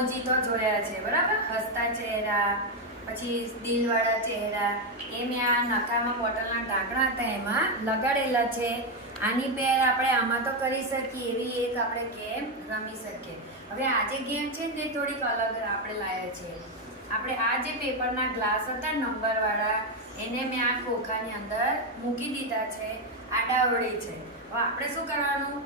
Emoji તો જોયા છે બરાબર, હસતા ચહેરા, પછી દિલવાળા ચહેરા, એ મેં આ નકામાં બોટલના ઢાંકણા હતા એમાં લગાડેલા છે. આની પેર આપણે આમાં તો કરી શકીએ એવી એક આપણે ગેમ રમી શકીએ. હવે આ જે ગેમ છે ને તે થોડીક અલગ આપણે લાવ્યા છે. આપણે આ જે પેપરના ગ્લાસ હતા નંબરવાળા એને મેં આ ખોખાની અંદર મૂકી દીધા છે, આડાવડી છે. હવે આપણે શું કરવાનું,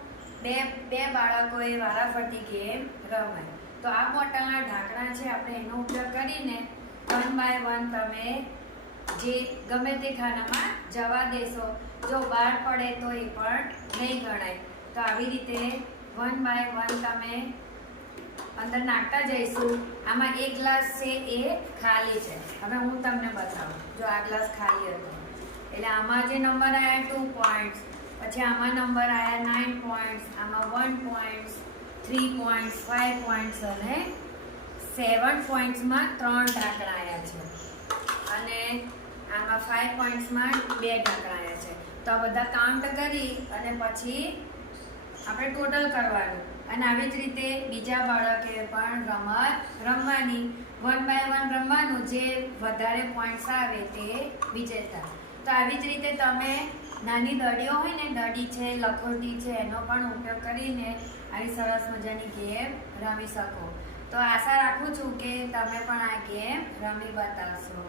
બે બાળકોએ વારાફરતી ગેમ રમાય. તો આ બોટલના ઢાંકણા છે આપણે એનો ઉપયોગ કરીને 1 બાય 1 તમે જે ગમે તે ખાનામાં જવા દેશો. જો બહાર પડે તો એ પણ નહીં ગણાય. તો આવી રીતે 1 બાય 1 તમે અંદર નાખતા જઈશું. આમાં એક ગ્લાસ છે એ ખાલી છે. હવે હું તમને બતાવું. જો આ ગ્લાસ ખાલી હતો એટલે આમાં જે નંબર આવ્યા 2 પોઈન્ટ્સ, પછી આમાં નંબર આવ્યા 9 પોઈન્ટ્સ, આમાં 1 પોઈન્ટ્સ, 3 પોઈન્ટ્સ, 5 પોઈન્ટ્સ અને 7 પોઈન્ટ્સમાં 3 ઢાંકણા આવ્યા છે અને આમાં 5 પોઈન્ટ્સમાં 2 ઢાંકણા આવ્યા છે. તો આ બધા કાઉન્ટ કરી અને પછી આપણે ટોટલ કરવાનું અને આવી જ રીતે બીજા બાળકે પણ રમત રમવાની. 1 બાય 1 રમવાનું, જે વધારે પોઈન્ટ્સ આવે તે વિજેતા. તો આવી જ રીતે તમે નાની દડીઓ હોય ને, દડી છે, લખોટી છે, એનો પણ ઉપયોગ કરીને આવી સરસ મજાની ગેમ રમી શકો. તો આશા રાખું છું કે તમે પણ આ ગેમ રમી બતાવશો.